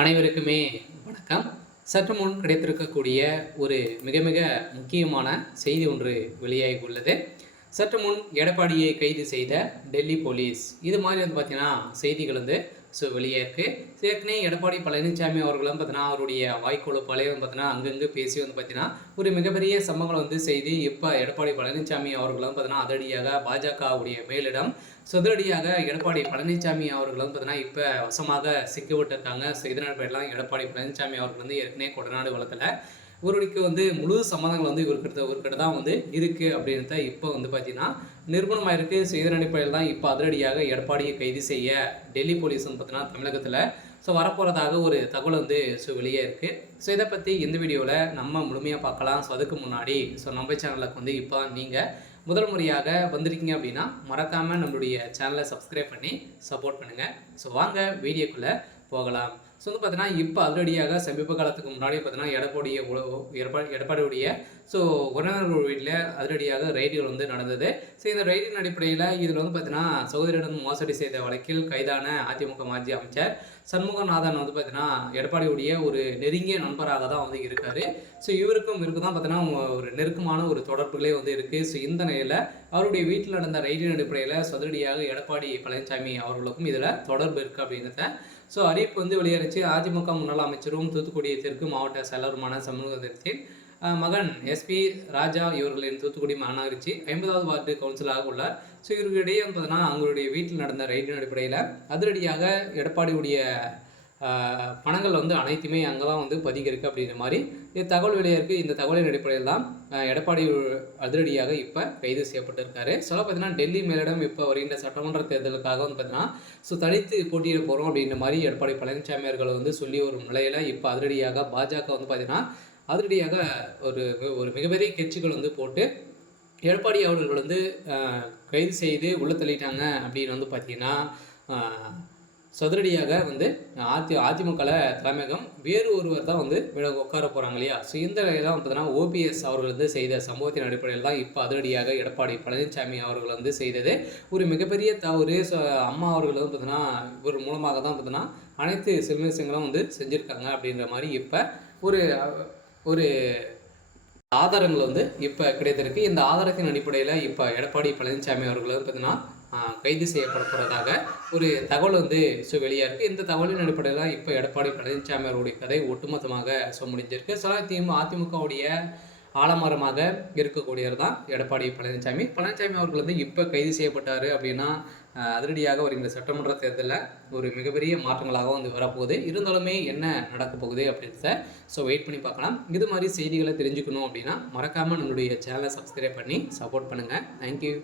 அனைவருக்குமே வணக்கம். சற்று முன் கிடைத்திருக்கக்கூடிய ஒரு மிக மிக முக்கியமான செய்தி ஒன்று வெளியாகி உள்ளது. சற்று முன் எடப்பாடியை கைது செய்த டெல்லி போலீஸ். இது மாதிரி பார்த்தீங்கன்னா செய்திகள் வெளியே இருக்குது. ஏற்கனவே எடப்பாடி பழனிசாமி அவர்களும் பார்த்தீங்கன்னா அவருடைய வாய்க்கொழுப்பாலே பார்த்தீங்கன்னா அங்கங்கே பேசி பார்த்தீங்கன்னா ஒரு மிகப்பெரிய சம்பவங்கள் செய்து இப்போ எடப்பாடி பழனிசாமி அவர்களும் பார்த்தீங்கன்னா அதிரடியாக பாஜகவுடைய மேலிடம் சுதரடியாக எடப்பாடி பழனிசாமி அவர்களும் பார்த்தீங்கன்னா இப்போ வசமாக சிக்கிவிட்டிருக்காங்க. இதனால் பேர்லாம் எடப்பாடி பழனிசாமி அவர்கள் ஏற்கனவே கொடநாடு வழக்கில் இவருக்கு முழு சம்மதங்கள் இவர்கிட்ட தான் இருக்குது அப்படின்றத இப்போ பார்த்தீங்கன்னா நிரூபணமாக இருக்குது. இதன் அடிப்படையில் தான் இப்போ அதிரடியாக எடப்பாடியை கைது செய்ய டெல்லி போலீஸ் பார்த்தீங்கன்னா தமிழகத்தில் வரப்போகிறதாக ஒரு தகவல் வெளியே இருக்குது. இதை பற்றி இந்த வீடியோவில் நம்ம முழுமையாக பார்க்கலாம். அதுக்கு முன்னாடி நம்ம சேனலுக்கு இப்போ நீங்கள் முதல் முறையாக வந்திருக்கீங்க அப்படின்னா மறக்காமல் நம்மளுடைய சேனலை சப்ஸ்கிரைப் பண்ணி சப்போர்ட் பண்ணுங்கள். வாங்க வீடியோக்குள்ளே போகலாம். பார்த்தீங்கன்னா இப்போ அதிரடியாக சமீப காலத்துக்கு முன்னாடி பார்த்தீங்கன்னா எடப்பாடியுடைய உறவினர்கள் வீட்டில் அதிரடியாக ரைடுகள் நடந்தது. இந்த ரைடின் அடிப்படையில் இதில் பார்த்தீங்கன்னா சகோதரியிடம் மோசடி செய்த வழக்கில் கைதான அதிமுக மாஜி அமைச்சர் சண்முகநாதன் பார்த்தீங்கன்னா எடப்பாடியுடைய ஒரு நெருங்கிய நண்பராக தான் இருக்கார். இவருக்கு தான் பார்த்தீங்கன்னா ஒரு நெருக்கமான ஒரு தொடர்புகளே இருக்குது. இந்த நிலையில் அவருடைய வீட்டில் நடந்த ரைடின் அடிப்படையில் சதுரடியாக எடப்பாடி பழனிசாமி அவர்களுக்கும் இதில் தொடர்பு இருக்குது அப்படிங்கிறத அறிவிப்பு வெளியேறிச்சு. அதிமுக முன்னாள் அமைச்சரும் தூத்துக்குடி தெற்கு மாவட்ட செயலருமான சண்முகத்தின் மகன் எஸ்பி ராஜா இவர்களின் தூத்துக்குடி மாநகராட்சி 50வது வார்டு கவுன்சிலராக உள்ளார். இவர்களிடையே பார்த்தீங்கன்னா அவங்களுடைய வீட்டில் நடந்த ரைடின் அடிப்படையில் அதிரடியாக எடப்பாடியுடைய பணங்கள் அனைத்துமே அங்கே தான் பதிக இருக்குது அப்படிங்கிற மாதிரி தகவல் வெளியே இந்த தகவலின் அடிப்படையில் தான் எடப்பாடி அதிரடியாக இப்போ கைது செய்யப்பட்டிருக்காரு. பார்த்தீங்கன்னா டெல்லி மேலிடம் இப்போ வருகின்ற சட்டமன்ற தேர்தலுக்காக பார்த்தீங்கன்னா தனித்து போட்டியிட போகிறோம் அப்படின்ற மாதிரி எடப்பாடி பழனிசாமி அவர்கள் சொல்லி வரும் நிலையில் இப்போ அதிரடியாக பாஜக பார்த்தீங்கன்னா அதிரடியாக ஒரு மிகப்பெரிய கட்சிகள் போட்டு எடப்பாடி அவர்கள் கைது செய்து உள்ள தள்ளிட்டாங்க அப்படின்னு பார்த்தீங்கன்னா சதுரடியாக அதிமுக தலைமையகம் வேறு ஒருவர் தான் உட்கார போகிறாங்க இல்லையா. இந்த வேலையில் தான் பார்த்தீங்கன்னா ஓபிஎஸ் அவர்கள் செய்த சம்பவத்தின் அடிப்படையில் தான் இப்போ அதிரடியாக எடப்பாடி பழனிசாமி அவர்கள் செய்தது ஒரு மிகப்பெரிய தவறு. அம்மா அவர்கள் பார்த்தீங்கன்னா இவர் மூலமாக தான் பார்த்தீங்கன்னா அனைத்து சிறுமிசங்களும் செஞ்சுருக்காங்க அப்படின்ற மாதிரி இப்போ ஒரு ஆதாரங்கள் இப்போ கிடைத்திருக்கு. இந்த ஆதாரத்தின் அடிப்படையில் இப்போ எடப்பாடி பழனிசாமி அவர்கள் பார்த்தீங்கன்னா கைது செய்யப்பட போகிறதாக ஒரு தகவல் வெளியாக இருக்குது. இந்த தகவலின் அடிப்படையில் இப்போ எடப்பாடி பழனிசாமி அவருடைய கதை ஒட்டுமொத்தமாக முடிஞ்சிருக்கு. அதிமுகவுடைய ஆலமரமாக இருக்கக்கூடியவர் தான் எடப்பாடி பழனிசாமி அவர்கள் இப்போ கைது செய்யப்பட்டார் அப்படின்னா அதிரடியாக வருகின்ற சட்டமன்ற தேர்தலில் ஒரு மிகப்பெரிய மாற்றங்களாக வரப்போகுது. இருந்தாலுமே என்ன நடக்க போகுது அப்படின்றத வெயிட் பண்ணி பார்க்கலாம். இது மாதிரி செய்திகளை தெரிஞ்சுக்கணும் அப்படின்னா மறக்காமல் நம்மளுடைய சேனலை சப்ஸ்கிரைப் பண்ணி சப்போர்ட் பண்ணுங்கள். தேங்க்யூ.